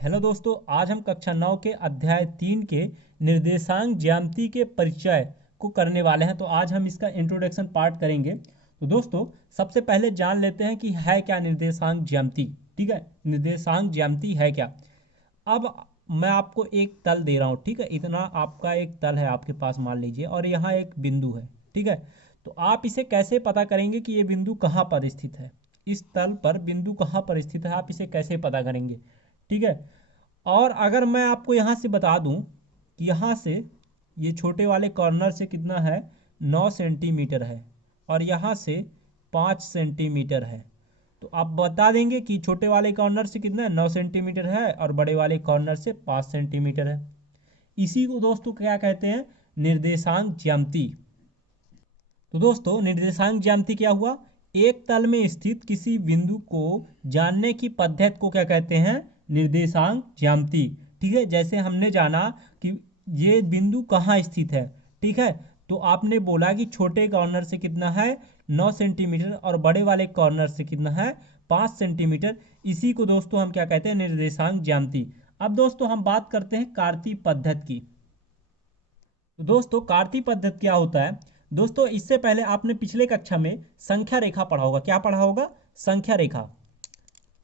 Hello दोस्तों, आज हम कक्षा 9 के अध्याय 3 के निर्देशांक ज्यामिति के परिचय को करने वाले हैं। तो आज हम इसका इंट्रोडक्शन पार्ट करेंगे। तो दोस्तों, सबसे पहले जान लेते हैं कि है क्या निर्देशांक ज्यामिति। ठीक है, निर्देशांक ज्यामिति है क्या। अब मैं आपको एक तल दे रहा हूँ। ठीक है, इतना आपका एक तल है आपके पास मान लीजिए, और यहाँ एक बिंदु है। ठीक है, तो आप इसे कैसे पता करेंगे कि ये बिंदु कहाँ पर स्थित है। इस तल पर बिंदु कहाँ पर स्थित है, आप इसे कैसे पता करेंगे। ठीक है, और अगर मैं आपको यहाँ से बता दूँ कि यहाँ से ये छोटे वाले कॉर्नर से कितना है, 9 सेंटीमीटर है, और यहाँ से 5 सेंटीमीटर है। तो आप बता देंगे कि छोटे वाले कॉर्नर से कितना है, 9 सेंटीमीटर है, और बड़े वाले कॉर्नर से 5 सेंटीमीटर है। इसी को दोस्तों क्या कहते हैं, निर्देशांक ज्यामिति। तो दोस्तों, निर्देशांक ज्यामिति क्या हुआ, एक तल में स्थित किसी बिंदु को जानने की पद्धति को क्या कहते हैं, निर्देशांक ज्यामिति। ठीक है, जैसे हमने जाना कि ये बिंदु कहाँ स्थित है। ठीक है, तो आपने बोला कि छोटे कॉर्नर से कितना है, 9 सेंटीमीटर, और बड़े वाले कॉर्नर से कितना है, 5 सेंटीमीटर। इसी को दोस्तों हम क्या कहते हैं, निर्देशांक ज्यामिति। अब दोस्तों हम बात करते हैं कार्तीय पद्धति की। तो दोस्तों, कार्तीय पद्धति क्या होता है। दोस्तों, इससे पहले आपने पिछले कक्षा में संख्या रेखा पढ़ा होगा। क्या पढ़ा होगा, संख्या रेखा।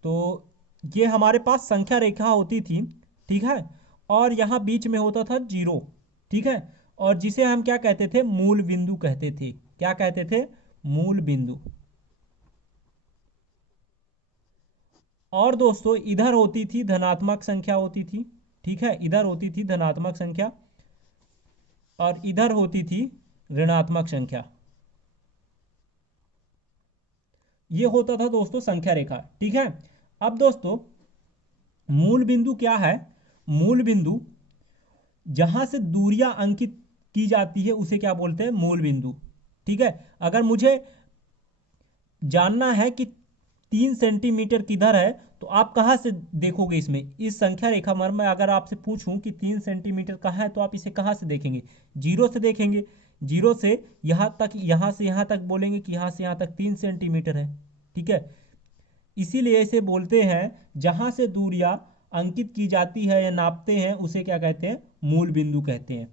तो ये हमारे पास संख्या रेखा होती थी। ठीक है, और यहाँ बीच में होता था जीरो। ठीक है, और जिसे हम क्या कहते थे, मूल बिंदु कहते थे। क्या कहते थे, मूल बिंदु। और दोस्तों, इधर होती थी धनात्मक संख्या होती थी। ठीक है, इधर होती थी धनात्मक संख्या, और इधर होती थी ऋणात्मक संख्या। ये होता था दोस्तों संख्या रेखा। ठीक है, अब दोस्तों, मूल बिंदु क्या है, मूल बिंदु जहां से दूरियां अंकित की जाती है उसे क्या बोलते हैं, मूल बिंदु। ठीक है, अगर मुझे जानना है कि 3 सेंटीमीटर किधर है, तो आप कहाँ से देखोगे, इसमें इस संख्या रेखा पर मैं अगर आपसे पूछूं कि 3 सेंटीमीटर कहाँ है, तो आप इसे कहाँ से देखेंगे, जीरो से देखेंगे। जीरो से यहाँ तक, यहाँ से यहाँ तक बोलेंगे कि यहाँ से यहाँ तक 3 सेंटीमीटर है। ठीक है, इसीलिए इसे बोलते हैं, जहां से दूरियां अंकित की जाती है या नापते हैं उसे क्या कहते हैं, मूल बिंदु कहते हैं।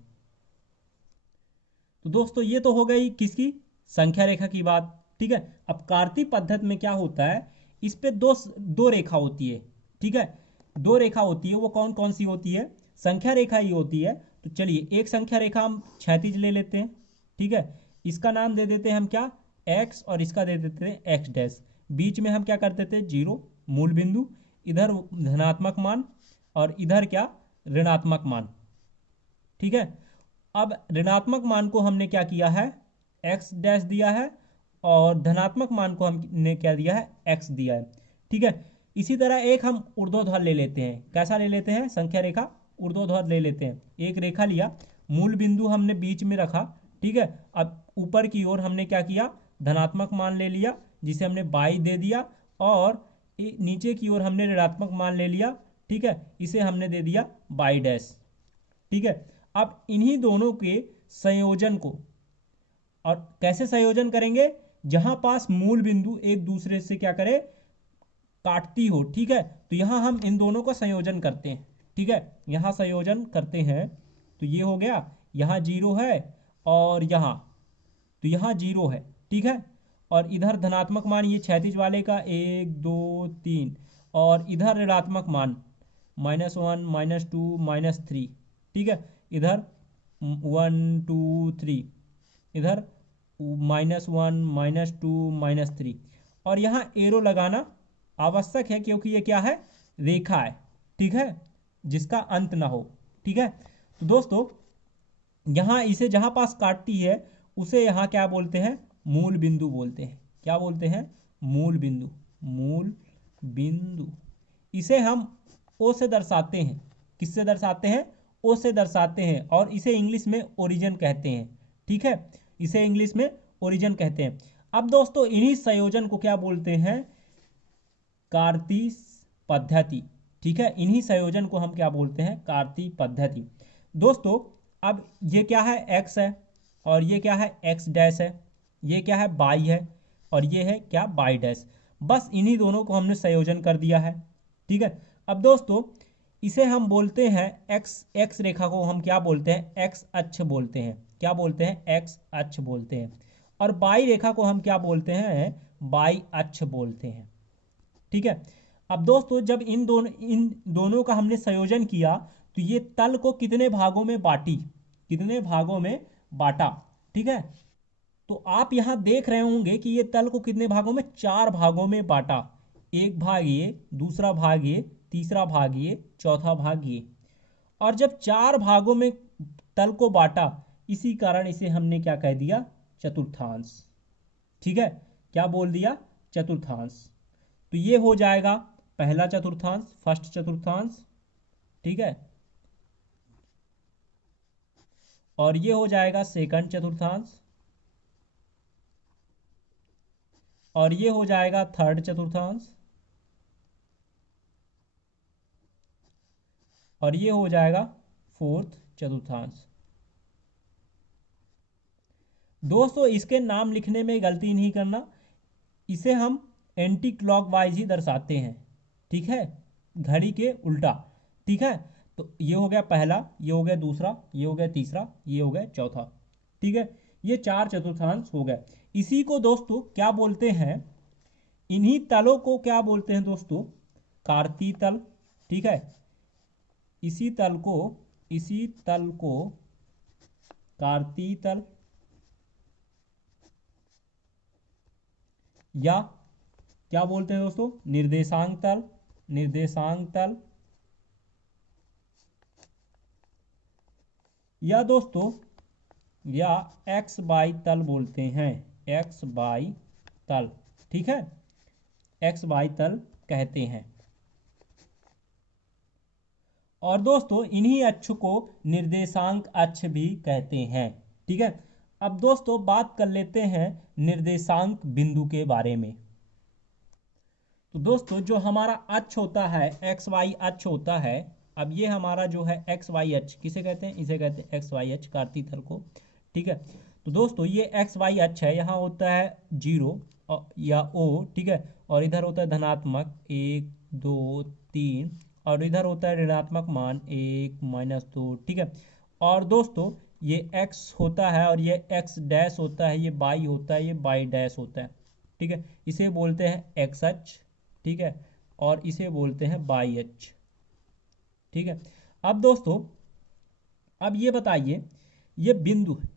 तो दोस्तों, ये तो हो गई किसकी, संख्या रेखा की बात। ठीक है, अब कार्तीय पद्धति में क्या होता है, इस पे दो दो रेखा होती है। ठीक है, दो रेखा होती है, वो कौन कौन सी होती है, संख्या रेखा ही होती है। तो चलिए, एक संख्या रेखा हम क्षैतिज ले लेते हैं। ठीक है, इसका नाम दे देते हैं हम क्या, एक्स, और इसका दे देते हैं एक्स डैश। बीच में हम क्या कर देते हैं, जीरो, मूल बिंदु। इधर धनात्मक मान, और इधर क्या, ऋणात्मक मान। ठीक है, अब ऋणात्मक मान को हमने क्या किया है, एक्स डैश दिया है, और धनात्मक मान को हमने क्या दिया है, एक्स दिया है। ठीक है, इसी तरह एक हम ऊर्ध्वाधर ले लेते हैं। कैसा ले लेते हैं, संख्या रेखा ऊर्ध्वाधर ले लेते हैं। एक रेखा लिया, मूल बिंदु हमने बीच में रखा। ठीक है, अब ऊपर की ओर हमने क्या किया, धनात्मक मान ले लिया, जिसे हमने बाई दे दिया, और नीचे की ओर हमने ऋणात्मक मान ले लिया। ठीक है, इसे हमने दे दिया बाई डैश। ठीक है, अब इन्हीं दोनों के संयोजन को, और कैसे संयोजन करेंगे, जहां पास मूल बिंदु एक दूसरे से क्या करे, काटती हो। ठीक है, तो यहां हम इन दोनों का संयोजन करते हैं। ठीक है, यहां संयोजन करते हैं, तो ये हो गया, यहां जीरो है, और यहां, तो यहां जीरो है। ठीक है, और इधर धनात्मक मान ये क्षैतिज वाले का 1 2 3, और इधर ऋणात्मक मान -1 -2 -3। ठीक है, इधर 1 2 3, इधर -1 -2 -3, और यहाँ एरो लगाना आवश्यक है, क्योंकि ये क्या है, रेखा है। ठीक है, जिसका अंत ना हो। ठीक है, तो दोस्तों, यहाँ इसे जहाँ पास काटती है उसे यहाँ क्या बोलते हैं, मूल बिंदु बोलते हैं। क्या बोलते हैं, मूल बिंदु, मूल बिंदु। इसे हम ओ से दर्शाते हैं। किससे दर्शाते हैं, ओ से दर्शाते हैं, और इसे इंग्लिश में ओरिजिन कहते हैं। ठीक है, इसे इंग्लिश में ओरिजिन कहते हैं। अब दोस्तों, इन्हीं संयोजन को क्या बोलते हैं, कार्तीय पद्धति। ठीक है, इन्हीं संयोजन को हम क्या बोलते हैं, कार्तीय पद्धति। दोस्तों, अब ये क्या है, एक्स है, और ये क्या है, एक्स डैश है। ये क्या है, बाई है, और ये है क्या, बाई डैश। बस इन्हीं दोनों को हमने संयोजन कर दिया है। ठीक है, अब दोस्तों, इसे हम बोलते हैं एक्स रेखा को हम क्या बोलते हैं, एक्स अक्ष बोलते हैं। क्या बोलते हैं, एक्स अक्ष बोलते हैं। और बाई रेखा को हम क्या बोलते हैं, बाई अक्ष बोलते हैं। ठीक है। अब दोस्तों जब इन दोनों का हमने संयोजन किया तो ये तल को कितने भागों में बांटी, कितने भागों में बांटा। ठीक है। तो आप यहां देख रहे होंगे कि ये तल को कितने भागों में, 4 भागों में बांटा। एक भाग ये, दूसरा भाग ये, तीसरा भाग ये, चौथा भाग ये। और जब 4 भागों में तल को बांटा, इसी कारण इसे हमने क्या कह दिया, चतुर्थांश। ठीक है। क्या बोल दिया, चतुर्थांश। तो ये हो जाएगा पहला चतुर्थांश, फर्स्ट चतुर्थांश। ठीक है। और ये हो जाएगा सेकंड चतुर्थांश। और ये हो जाएगा थर्ड चतुर्थांश। और ये हो जाएगा फोर्थ चतुर्थांश। दोस्तों इसके नाम लिखने में गलती नहीं करना, इसे हम एंटी क्लॉकवाइज ही दर्शाते हैं। ठीक है, घड़ी के उल्टा। ठीक है। तो ये हो गया पहला, ये हो गया दूसरा, ये हो गया तीसरा, ये हो गया चौथा। ठीक है। ये 4 चतुर्थांश हो गए। इसी को दोस्तों क्या बोलते हैं, इन्हीं तलों को क्या बोलते हैं दोस्तों, कार्तीय तल। ठीक है। इसी तल को, इसी तल को कार्तीय तल या क्या बोलते हैं दोस्तों, निर्देशांक तल, निर्देशांक तल। या दोस्तों या एक्स बाई तल बोलते हैं, एक्स बाई तल। ठीक है, एक्स बाई तल कहते हैं। और दोस्तों इन्हीं अक्ष को निर्देशांक अक्ष भी कहते हैं। ठीक है। अब दोस्तों बात कर लेते हैं निर्देशांक बिंदु के बारे में। तो दोस्तों जो हमारा अक्ष होता है, एक्स वाई अक्ष होता है। अब ये हमारा जो है एक्स वाई अक्ष किसे कहते हैं, इसे कहते हैं एक्स वाई अक्ष, कार्तीय तल को। ठीक है। तो दोस्तों ये एक्स वाई अक्ष है, यहाँ होता है 0 या ओ। ठीक है। और इधर होता है धनात्मक 1 2 3, और इधर होता है ऋणात्मक मान 1 -2। ठीक है। और दोस्तों ये एक्स होता है और ये एक्स डैश होता है, ये बाई होता है, ये बाई डैश होता है। ठीक है। इसे बोलते हैं एक्स अक्ष। ठीक है। और इसे बोलते हैं बाई अक्ष। ठीक है। अब दोस्तों अब ये बताइए, ये बिंदु है।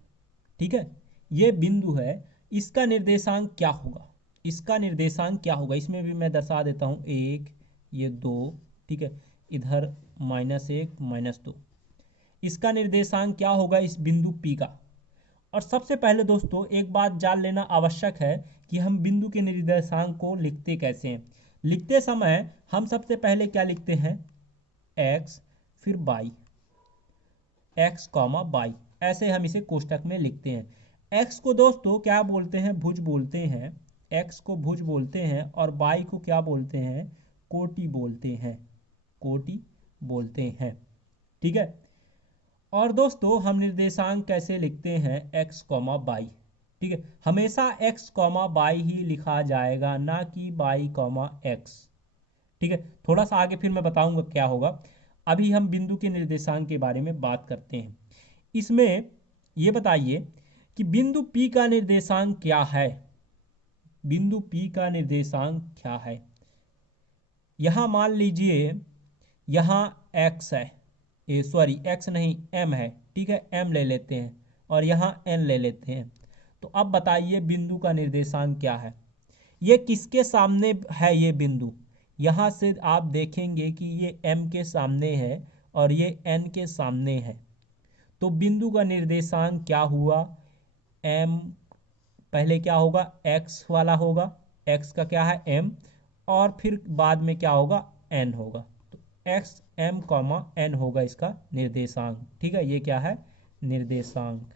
ठीक है। ये बिंदु है, इसका निर्देशांक क्या होगा, इसका निर्देशांक क्या होगा, इसमें भी मैं दर्शा देता हूं, 1 ये 2। ठीक है। इधर -1 -2। इसका निर्देशांक क्या होगा इस बिंदु P का। और सबसे पहले दोस्तों एक बात जान लेना आवश्यक है कि हम बिंदु के निर्देशांक को लिखते कैसे हैं। लिखते समय हम सबसे पहले क्या लिखते हैं, x फिर y, x कॉमा y, ऐसे हम इसे कोष्टक में लिखते हैं। x को दोस्तों क्या बोलते हैं, भुज बोलते हैं, x को भुज बोलते हैं। और y को क्या बोलते हैं, कोटि बोलते हैं, कोटि बोलते हैं। ठीक है। और दोस्तों हम निर्देशांक कैसे लिखते हैं, x कॉमा बाई। ठीक है। हमेशा x कॉमा बाई ही लिखा जाएगा, ना कि y कॉमा x। ठीक है। थोड़ा सा आगे फिर मैं बताऊंगा क्या होगा। अभी हम बिंदु के निर्देशांक के बारे में बात करते हैं। इसमें ये बताइए कि बिंदु P का निर्देशांक क्या है, बिंदु P का निर्देशांक क्या है। यहां मान लीजिए यहां x है, सॉरी x नहीं m है। ठीक है, m ले लेते हैं और यहाँ n ले लेते हैं। तो अब बताइए बिंदु का निर्देशांक क्या है। ये किसके सामने है, ये बिंदु यहाँ से आप देखेंगे कि ये m के सामने है और ये n के सामने है। तो बिंदु का निर्देशांक क्या हुआ, m पहले क्या होगा, x वाला होगा, x का क्या है m, और फिर बाद में क्या होगा, n होगा। एक्स एम कॉमा एन होगा इसका निर्देशांक। ठीक है, ये क्या है, निर्देशांक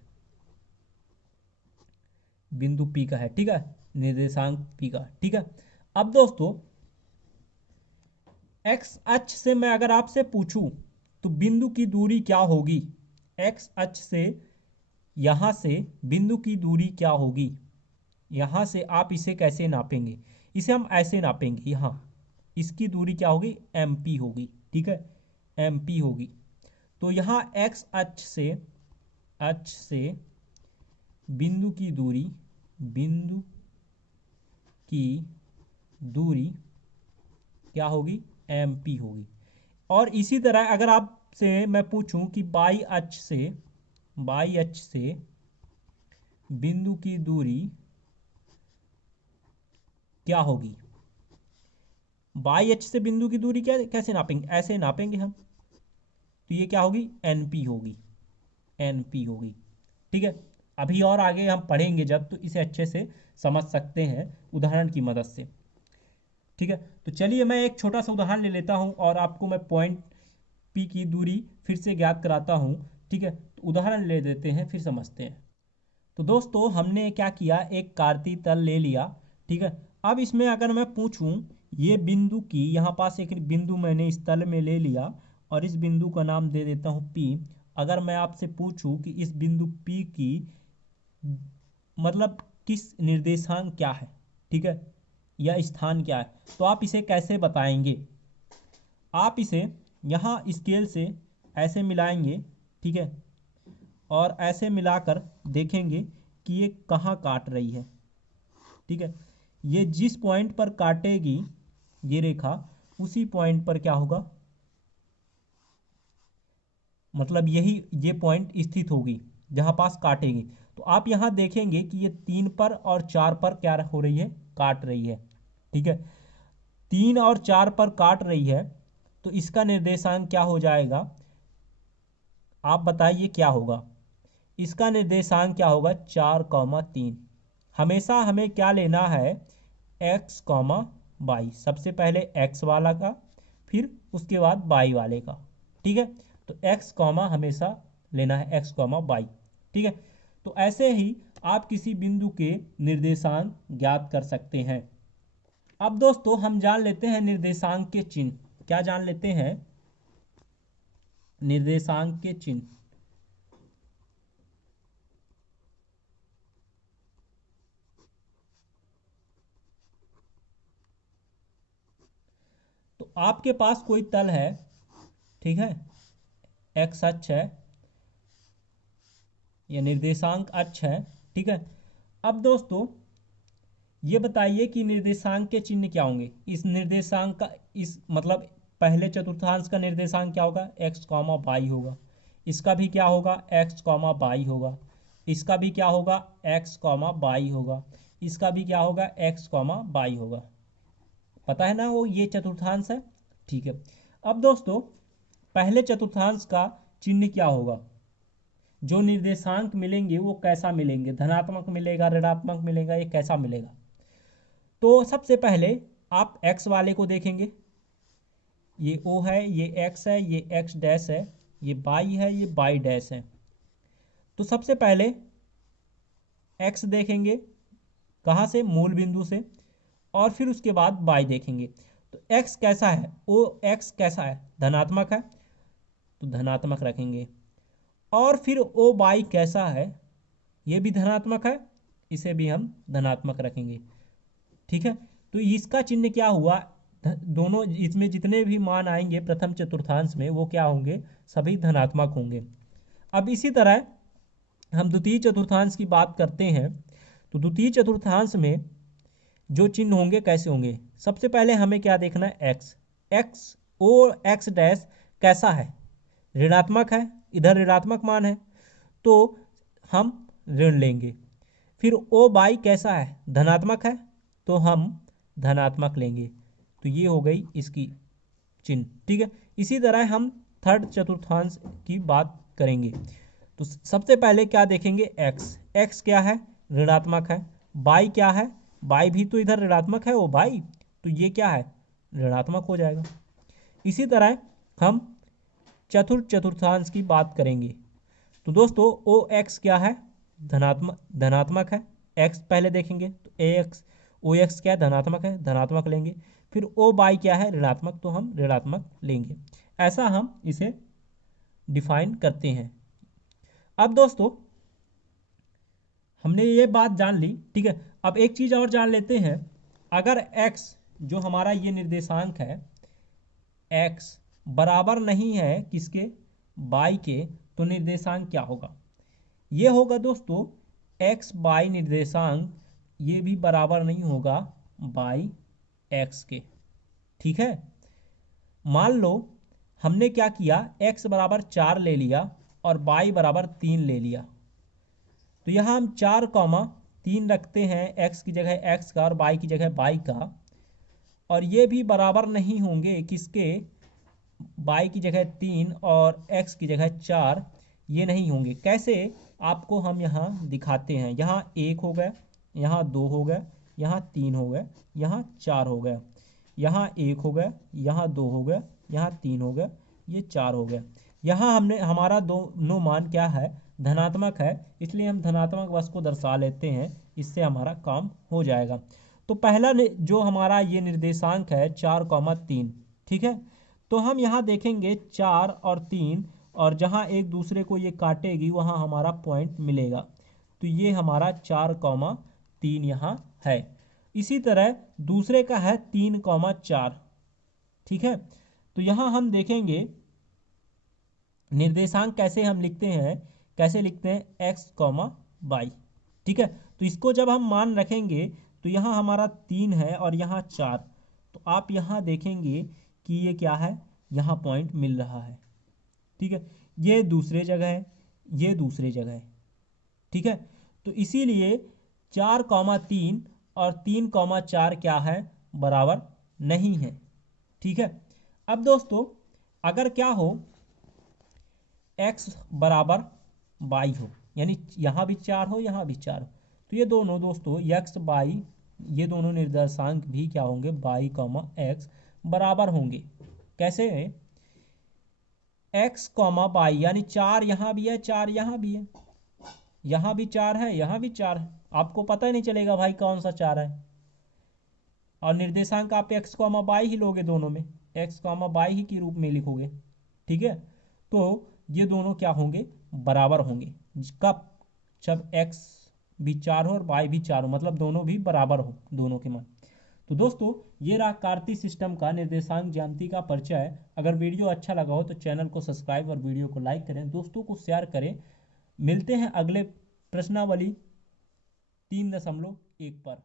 बिंदु P का है। ठीक है, निर्देशांक P का। ठीक है। अब दोस्तों एक्स अक्ष से मैं अगर आपसे पूछूं तो बिंदु की दूरी क्या होगी, एक्स अक्ष से यहां से बिंदु की दूरी क्या होगी, यहां से आप इसे कैसे नापेंगे, इसे हम ऐसे नापेंगे, यहां इसकी दूरी क्या होगी, MP होगी। ठीक है, MP होगी। तो यहाँ x अक्ष से बिंदु की दूरी क्या होगी? MP होगी। और इसी तरह अगर आपसे मैं पूछूं कि बाई अक्ष से बिंदु की दूरी क्या होगी? बाई अक्ष से बिंदु की दूरी कैसे नापेंगे? ऐसे नापेंगे हम। तो ये क्या होगी? NP होगी। ठीक है। अभी और आगे हम पढ़ेंगे जब, तो इसे अच्छे से समझ सकते हैं उदाहरण की मदद से। ठीक है, तो चलिए मैं एक छोटा सा उदाहरण ले लेता हूं और आपको मैं पॉइंट P की दूरी फिर से ज्ञात कराता हूं। ठीक है, तो उदाहरण ले देते हैं, फिर समझते हैं। तो दोस्तों हमने क्या किया, एक कार्तीय तल ले लिया। ठीक है, अब इसमें अगर मैं पूछूं ये बिंदु की, यहाँ पास एक बिंदु मैंने इस तल में ले लिया और इस बिंदु का नाम दे देता हूँ P। अगर मैं आपसे पूछूं कि इस बिंदु P की मतलब किस निर्देशांक क्या है, ठीक है, या स्थान क्या है, तो आप इसे कैसे बताएंगे? आप इसे यहाँ स्केल से ऐसे मिलाएंगे, ठीक है, और ऐसे मिलाकर देखेंगे कि ये कहाँ काट रही है। ठीक है, ये जिस पॉइंट पर काटेगी ये रेखा, उसी पॉइंट पर क्या होगा, मतलब यही ये पॉइंट स्थित होगी जहां पास काटेगी। तो आप यहां देखेंगे कि ये 3 पर और 4 पर क्या हो रही है, काट रही है। ठीक है, 3 और 4 पर काट रही है, तो इसका निर्देशांक क्या हो जाएगा, आप बताइए क्या होगा? इसका निर्देशांक क्या होगा? 4,3। हमेशा हमें क्या लेना है, x, y। सबसे पहले x वाला का, फिर उसके बाद y वाले का। ठीक है, तो x, हमेशा लेना है x, y। ठीक है, तो ऐसे ही आप किसी बिंदु के निर्देशांक ज्ञात कर सकते हैं। अब दोस्तों हम जान लेते हैं निर्देशांक के चिन्ह। क्या जान लेते हैं? निर्देशांक के चिन्ह। तो आपके पास कोई तल है, ठीक है, x अक्ष है या निर्देशांक अक्ष है। ठीक है, अब दोस्तों ये बताइए कि निर्देशांक के चिन्ह क्या होंगे? इस निर्देशांक का इस मतलब पहले चतुर्थांश का निर्देशांक क्या होगा? x, y होगा। इसका भी क्या होगा? x, y होगा। इसका भी क्या होगा? x, y होगा। इसका भी क्या होगा? x, y होगा। पता है ना वो ये चतुर्थांश है। ठीक है, अब दोस्तों पहले चतुर्थांश का चिन्ह क्या होगा? जो निर्देशांक मिलेंगे वो कैसा मिलेंगे? धनात्मक मिलेगा, ऋणात्मक मिलेगा, ये कैसा मिलेगा? तो सबसे पहले आप x वाले को देखेंगे, ये O है, ये x है, ये x डैश है, ये y है, ये y डैश है। तो सबसे पहले x देखेंगे, कहाँ से? मूल बिंदु से। और फिर उसके बाद y देखेंगे। तो x कैसा है? O x कैसा है? धनात्मक है, तो धनात्मक रखेंगे। और फिर O y कैसा है? ये भी धनात्मक है, इसे भी हम धनात्मक रखेंगे। ठीक है, तो इसका चिन्ह क्या हुआ? दोनों इसमें जितने भी मान आएंगे प्रथम चतुर्थांश में वो क्या होंगे? सभी धनात्मक होंगे। अब इसी तरह हम द्वितीय चतुर्थांश की बात करते हैं। तो द्वितीय चतुर्थांश में जो चिन्ह होंगे कैसे होंगे? सबसे पहले हमें क्या देखना है? x ओ एक्स डैश कैसा है? ऋणात्मक है, इधर ऋणात्मक मान है, तो हम ऋण लेंगे। फिर ओ बाई कैसा है? धनात्मक है, तो हम धनात्मक लेंगे। तो ये हो गई इसकी चिन्ह। ठीक है, इसी तरह हम थर्ड चतुर्थांश की बात करेंगे। तो सबसे पहले क्या देखेंगे? x क्या है? ऋणात्मक है। y क्या है? y भी तो इधर ऋणात्मक है, वो y, तो ये क्या है? ऋणात्मक हो जाएगा। इसी तरह हम चतुर्थांश की बात करेंगे। तो दोस्तों ओ एक्स क्या है? धनात्मक है। x पहले देखेंगे, तो ax ओ एक्स क्या है? धनात्मक है, धनात्मक लेंगे। फिर ओ बाई क्या है? ऋणात्मक, तो हम ऋणात्मक लेंगे। ऐसा हम इसे डिफाइन करते हैं। अब दोस्तों हमने ये बात जान ली, ठीक है। अब एक चीज़ और जान लेते हैं। अगर x जो हमारा ये निर्देशांक है x, बराबर नहीं है किसके, y के, तो निर्देशांक क्या होगा? ये होगा दोस्तों x y निर्देशांक, ये भी बराबर नहीं होगा y x के। ठीक है, मान लो हमने क्या किया, x बराबर 4 ले लिया और y बराबर 3 ले लिया, तो यहाँ हम 4,3 रखते हैं, x की जगह x का और y की जगह y का, और ये भी बराबर नहीं होंगे किसके, y की जगह 3 और x की जगह 4, ये नहीं होंगे। कैसे, आपको हम यहाँ दिखाते हैं। यहाँ 1 हो गया, यहाँ 2 हो गया, यहाँ 3 हो गया, यहाँ 4 हो गया, यहाँ 1 हो गया, यहाँ 2 हो गया, यहाँ 3 हो गया, ये 4 हो गया। यहाँ हमने हमारा दोनों मान क्या है, धनात्मक है, इसलिए हम धनात्मक वश को दर्शा लेते हैं, इससे हमारा काम हो जाएगा। तो पहला जो हमारा ये निर्देशांक है 4,3, ठीक है, तो हम यहाँ देखेंगे 4 और 3, और जहाँ एक दूसरे को ये काटेगी वहाँ हमारा पॉइंट मिलेगा, तो ये हमारा 4,3 यहाँ है। इसी तरह दूसरे का है 3,4, ठीक है, तो यहाँ हम देखेंगे निर्देशांक कैसे हम लिखते हैं, कैसे लिखते हैं, x, y, ठीक है। तो इसको जब हम मान रखेंगे तो यहाँ हमारा 3 है और यहाँ 4, तो आप यहाँ देखेंगे कि ये क्या है, यहाँ पॉइंट मिल रहा है, ठीक है, ये दूसरे जगह है, ये दूसरे जगह है, ठीक है। तो इसीलिए 4,3 और 3,4 क्या है, बराबर नहीं है, ठीक है। अब दोस्तों अगर क्या हो, x बराबर y हो, यानी यहाँ भी 4 हो, यहाँ भी 4 हो, तो ये दोनों दोस्तों x y, ये दोनों निर्देशांक भी क्या होंगे, y, x बराबर होंगे। कैसे है, x, y, यानी 4 यहाँ भी है, 4 यहाँ भी है, यहाँ भी 4 है, यहाँ भी 4 है, आपको पता ही नहीं चलेगा भाई कौन सा 4 है। और निर्देशांक आप x, y ही लोगे, दोनों में x, y ही के रूप में लिखोगे, ठीक है। तो ये दोनों क्या होंगे, बराबर होंगे। कब, जब x भी 4 हो और y भी 4 हो, मतलब दोनों भी बराबर हो, दोनों के मान। तो दोस्तों ये रहा कार्तीय सिस्टम का निर्देशांक ज्यामिति का परिचय। अगर वीडियो अच्छा लगा हो तो चैनल को सब्सक्राइब और वीडियो को लाइक करें, दोस्तों को शेयर करें। मिलते हैं अगले प्रश्नावली 3.1 पर।